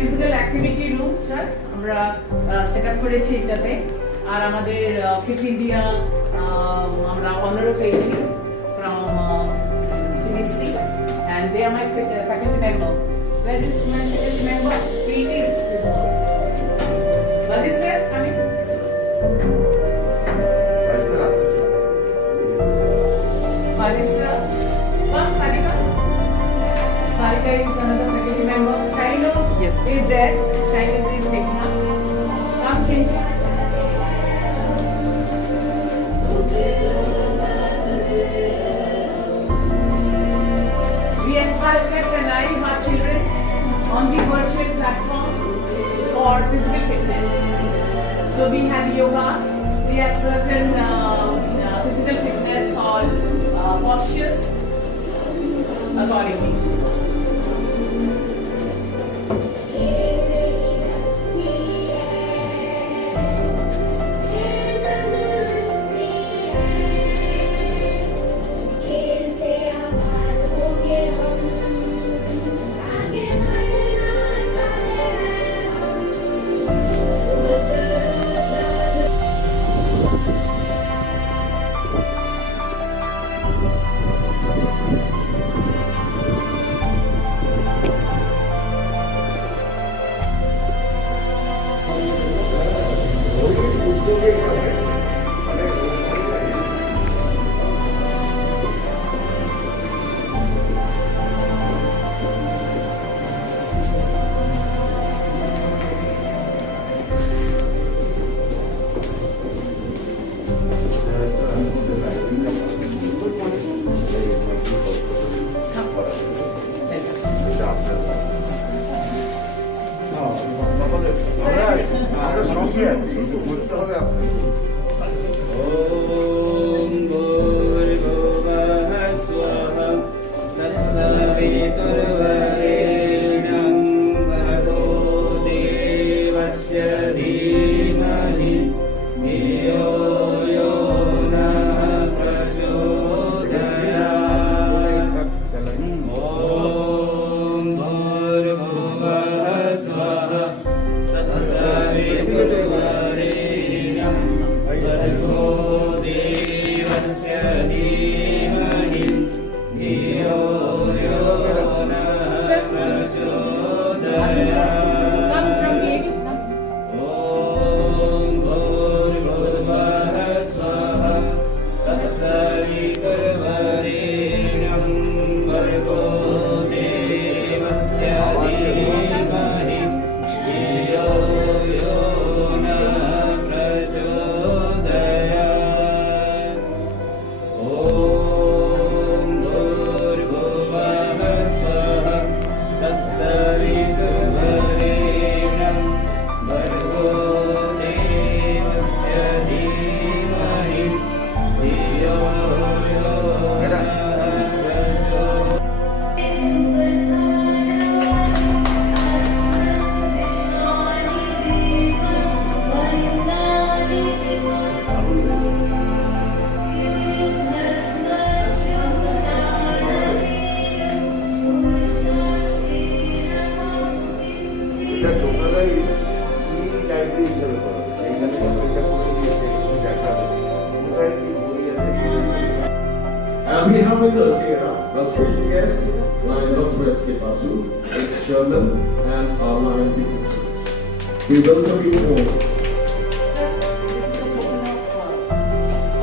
Physical activity room sir আমরা set up করেছি এটাতে। আর আমাদের ফিট ইন্ডিয়া আমরা অনারও পেয়েছি from CBC and they are my faculty member. Where is my faculty member? Pete is what is that? I mean, what is come Sarika? Sarika is another faculty member. Shaino Yes. is there. Shaino is taking up. Come Kintu. We have kept alive our children on the virtual platform for physical fitness. So we have yoga, we have certain physical fitness or postures accordingly. আমরা সঙ্গে আছি বলতে হবে আপনাকে। ওম ভূর্ভুবঃ স্বঃ তৎসবিতুর্বরেণ্যং ভর্গো দেবস্য ধীমহি ধিয়ো यो নঃ প্রচোদয়াৎ। ওম ভূর্ভুবঃ স্বঃ তৎসবিতুর্বরেণ্যং ভর্গো দেবস্য ধীমহি ধিয়ো यो নঃ প্রচোদয়াৎ। Come from here. ওম ভূর্ভুবঃ স্বঃ তৎসবিতুর্বরেণ্যং ভর্গো দেবস্য ধীমহি ধিয়ো यो নঃ প্রচোদয়াৎ। ওম ভূর্ভুবঃ স্বঃ তৎসবিতুর্বরেণ্যং ভর্গো দেবস্য ধীমহি ধিয়ো यो নঃ প্রচোদয়াৎ। এটা টোটালাই library হিসেবে করা এইখানে এটা করে দিয়েছে দেখাবে কোথায় কি বই আছে। And we have with us here our special guest, Lion Dr. S.K. Basu, ex-chairman and our Lion People's. We welcome you all. Sir, this is the token of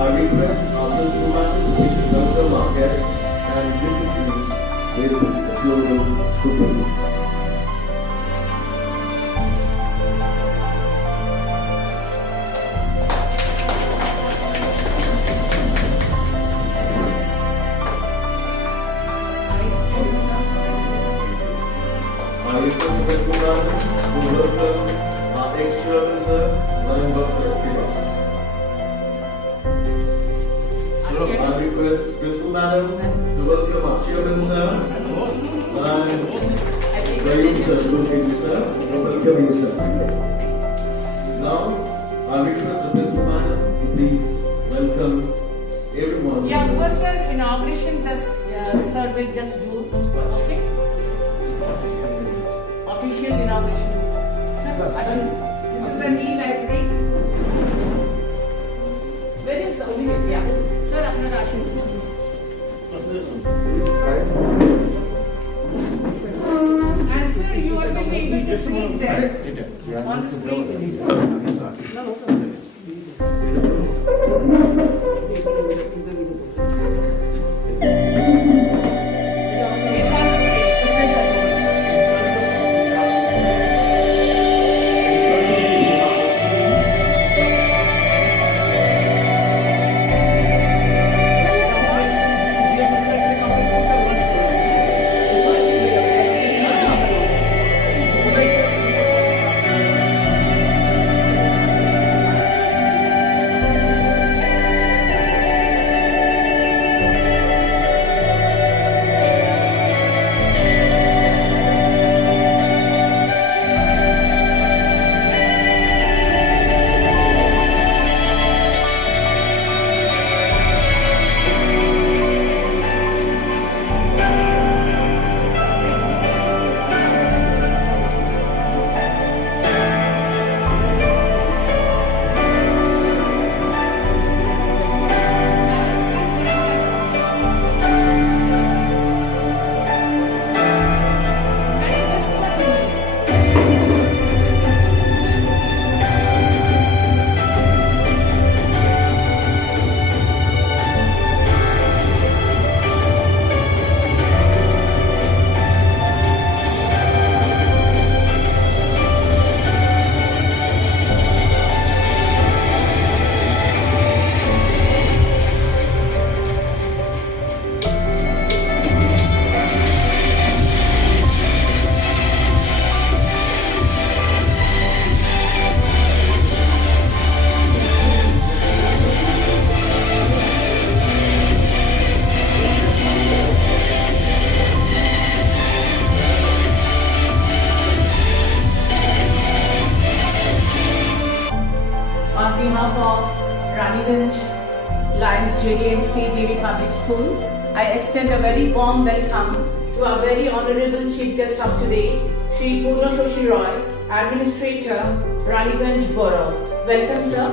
I request our principal master to please welcome our guests and dignitaries with a global football. I request the principal master to welcome our ex-chairman, sir, Lion Dr. S.K. Basu. I request Principal Madam to welcome our chairman, sir, and very good, sir. Welcome you, sir. Welcome you, sir. Now, I request the Principal Madam to please welcome everyone. Yeah, first sir, inauguration does sir will just do. Okay. Official inauguration. This is the e-library. Where is Abhijit? Yeah. Sir, আপনার আসুন। And sir, you are will be able to see it there on the screen. It's on the On behalf of Raniganj Lions JDMC Devi Public School, I extend a very warm welcome to our very honorable chief guest of today, Shri Purna Shoshi Roy, Administrator, Raniganj Borough. Welcome, sir.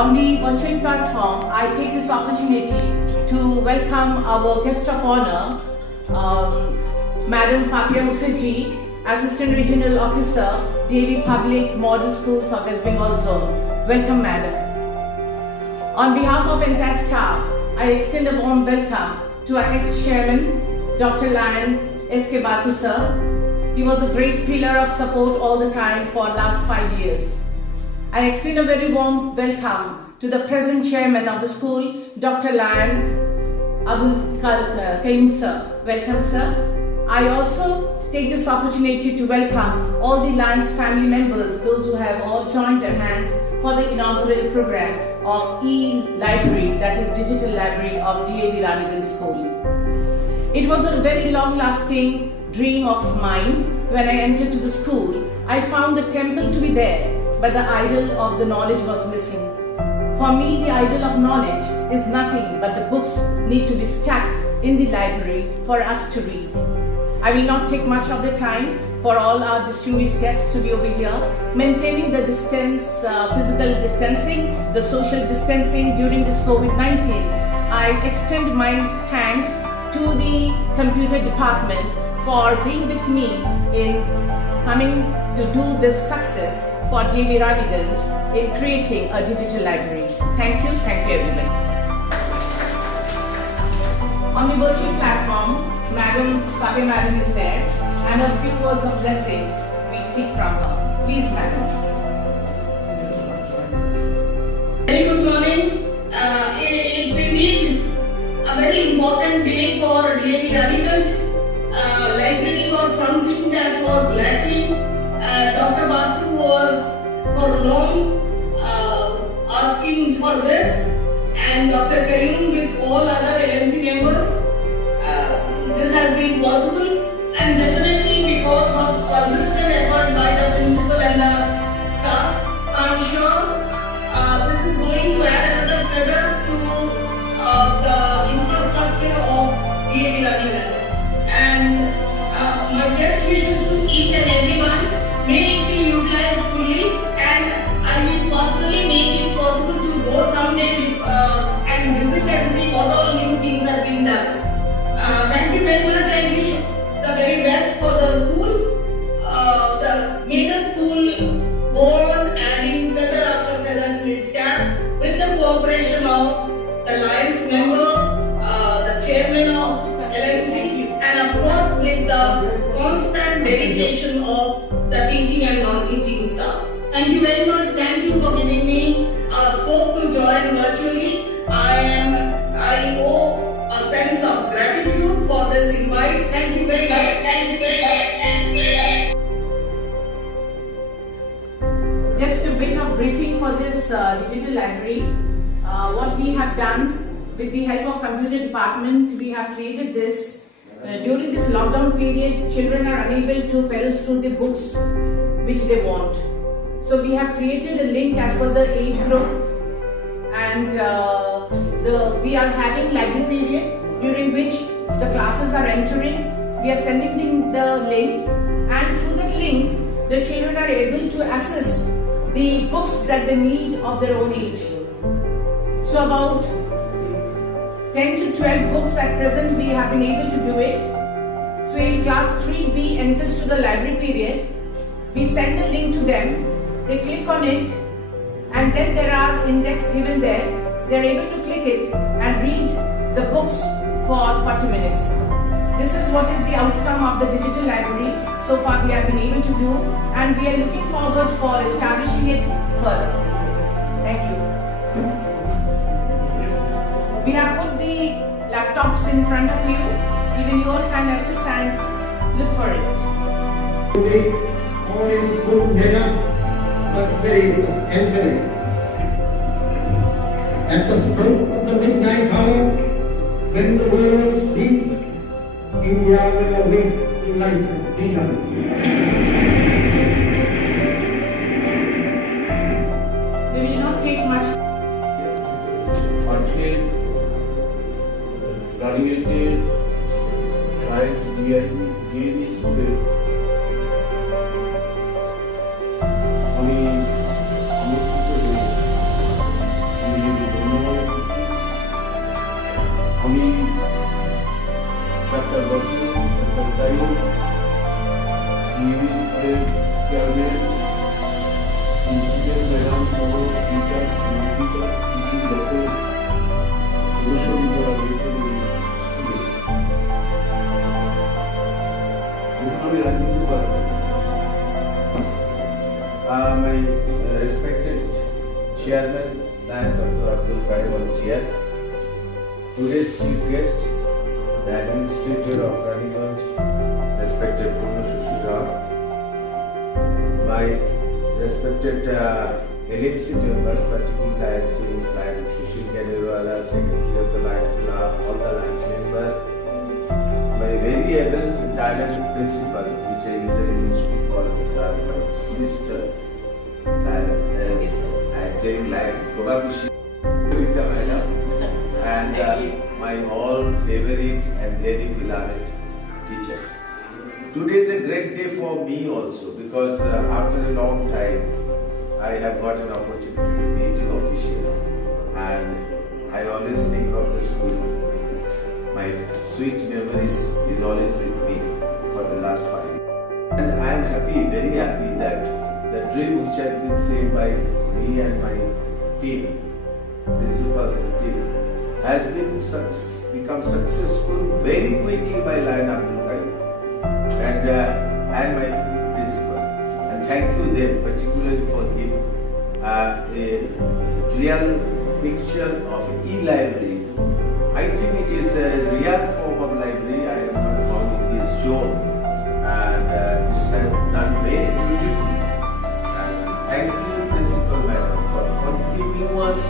On the virtual platform, I take this opportunity to welcome our guest of honor, Madam Papia Mukherjee, Assistant Regional Officer, Devi Public Model Schools of West Bengal Zone. Welcome, Madam. On behalf of entire staff, I extend a warm welcome to our ex-chairman, Dr. Lion S.K. Basu sir. He was a great pillar of support all the time for last 5 years. I extend a very warm welcome to the present chairman of the school, Dr. Lion Abul Karim sir. Welcome, sir. I also take this opportunity to welcome all the Lions family members, those who have all joined their hands for the inaugural program of e-library, that is digital library of DAV Raniganj School. It was a very long-lasting dream of mine. When I entered to the school, I found the temple to be there, but the idol of the knowledge was missing. For me, the idol of knowledge is nothing but the books need to be stacked in the library for us to read. I will not take much of the time for all our distinguished guests to be over here, maintaining the distance, physical distancing, the social distancing during this COVID-19. I extend my thanks to the computer department for being with me in coming to do this success for DAV Raniganj in creating a digital library. Thank you everyone. On the virtual platform, Madam Papia Madam is there, and a few words of blessings we seek from her. Please, Madam. Very good morning. It's indeed a very important day for DAV Raniganj. Library was something that was lacking. Dr. Basu was for long asking for this, and Dr. Karim with all other LMC members. This has been possible, and definitely because of persistent effort by the principal and the staff, I'm sure this is going to add another feather to the infrastructure of DAV Raniganj. And my best wishes to each and everyone. May it be you dedication of the teaching and non-teaching staff. Thank you very much. Thank you for giving me a scope to join virtually. I owe a sense of gratitude for this invite. Thank you very much. Thank you very much. Thank you very much. Just a bit of briefing for this digital library. What we have done with the help of computer department, we have created this. During this lockdown period, children are unable to peruse through the books which they want. So we have created a link as per the age group, and we are having library period during which the classes are entering. We are sending the link, and through that link, the children are able to access the books that they need of their own age. So about 10 to 12 books at present we have been able to do it. So if class 3B enters to the library period, we send the link to them, they click on it, and then there are index given there. They are able to click it and read the books for 40 minutes. This is what is the outcome of the digital library so far we have been able to do, and we are looking forward for establishing it further. Thank you. We have put the laptops in front of you. Even you all can access and look for it. Today, all in good manner, but very entering. At the stroke of the midnight hour, when the world sleeps, India will awake to life and freedom. We will not take much. graduated as DID student. আমি আমন্ত্রিত হই। আমি ধন্যবাদ। আমি doctor Basu, doctor Taimur, ইউনিভার্সিটির chairman, institute madam সহ teacher, doctor my respected chairman, Dr. Abdul Karim Al-Chiar, today's chief guest, the administrator of Raniganj, respected Purna Shushira, my respected LMC members, particularly IMC, like Sushil Ganewala, Secretary of the Lions Club, all the Lions members, my very able dynamic principal, which I usually used to call my sister, and telling like Gogabushi with the madam, and my all favorite and very beloved teachers. Today is a great day for me also, because after a long time, I have got an opportunity to be meeting official, and I always think of the school. My sweet memories is always with me for the last 5 years. And I am happy, very happy that the dream which has been seen by me and my team, principals and team, has been become successful very quickly by Lion Abdul Karim and my principal. And thank you them particularly for him. A real picture of e-library. I think it is a real form of library. I have not found in this zone, and it's done very beautifully. And thank you, Principal Madam, for continuous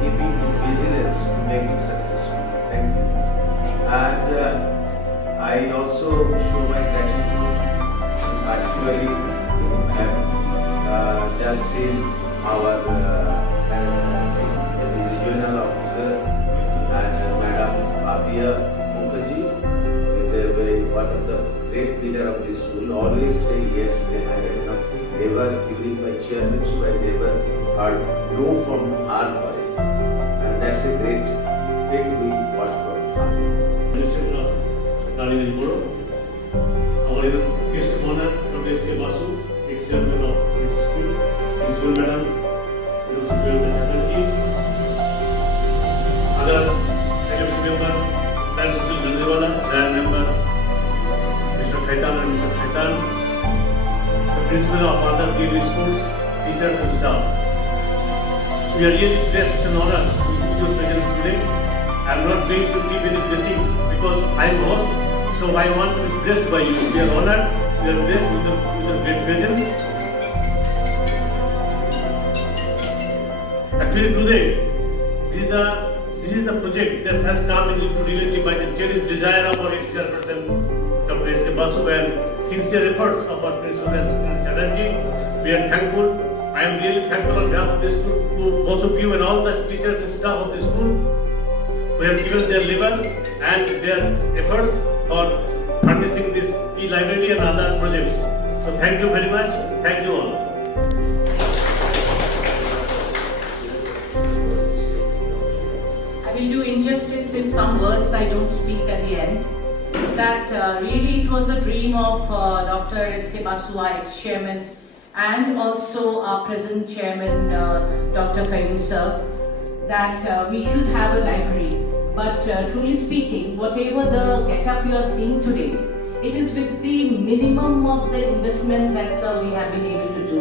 giving his vigilance to make it successful. Thank you. And I also show my gratitude. Actually, I have just seen our regional officer and Madam Abia Mukherjee is one of the great leader of this school. Always say yes. I have not ever during my chairmanship I never heard no from her voice, and that's a great thing we got from her. Our guest of honor, Dr. S.K. Basu, ex-chairman of this school, Principal Madam, Principal of the faculty, other LMC member, Dan Sushil Ganewala, Dan member, Mr. Khaitan and Mr. Khaitan, the principal of other DAV schools, teachers and staff. We are really blessed and honored with your presence today. I am not going to give any blessings because I am host, so I want to be blessed by you. We are honored, we are blessed with your great presence. Actually today, this is the project that has come into reality by the cherished desire of our ex-chairperson, Dr. S.K. Basu, and sincere efforts of our principal and Chatterjee. We are thankful. I am really thankful on behalf of the school to both of you and all the teachers and staff of the school who have given their labor and their efforts for furnishing this e-library and other projects. So thank you very much. Thank you all. I will do injustice in some words I don't speak at the end. That really it was a dream of Dr. S.K. Basu, our ex-chairman, and also our present chairman, Dr. Karim sir, that we should have a library. But truly speaking, whatever the get-up you are seeing today, it is with the minimum of the investment that we have been able to do.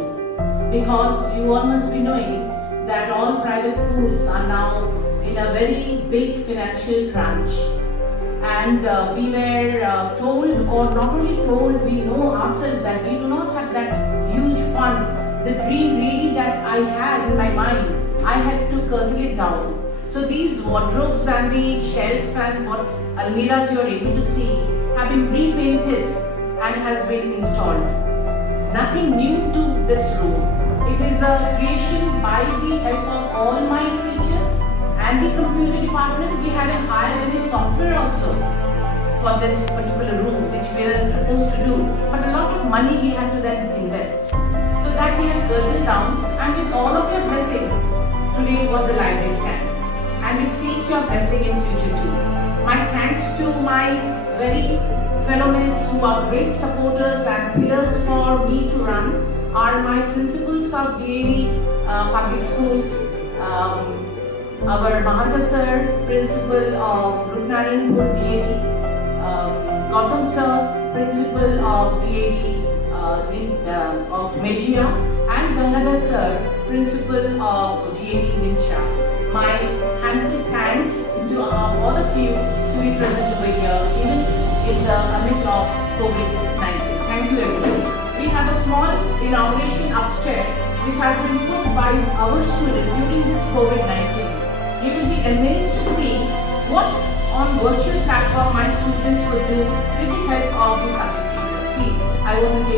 Because you all must be knowing that all private schools are now in a very big financial crunch. And we were told, or not only told, we know ourselves that we do not have that huge fund. The dream really that I had in my mind, I had to curtail it down. So these wardrobes and the shelves and what almiras you are able to see have been repainted and has been installed. Nothing new to this room. It is a creation by the help of all my teachers and the computer department. We had a hired a software also for this particular room, which we were supposed to do. But a lot of money we had to then invest. So that we have curtailed down, and with all of your blessings, today what the library stands. And we seek your blessing in future too. My thanks to my very fellow men who are great supporters and pillars for me to run are my principals of DAV public schools, our Mahanta sir, principal of Rupnaranpur DAV, Gautam sir, principal of DAV of Mejia, and Gangadhar sir, principal of DAV Nincha. My handful thanks to all of you to be present over here, even in the midst of COVID-19. Thank you everyone. We have a small inauguration upstairs which has been put by our students during this COVID-19. You will be amazed to see what on virtual platform my students will do with the help of the subject teachers. Please, I want to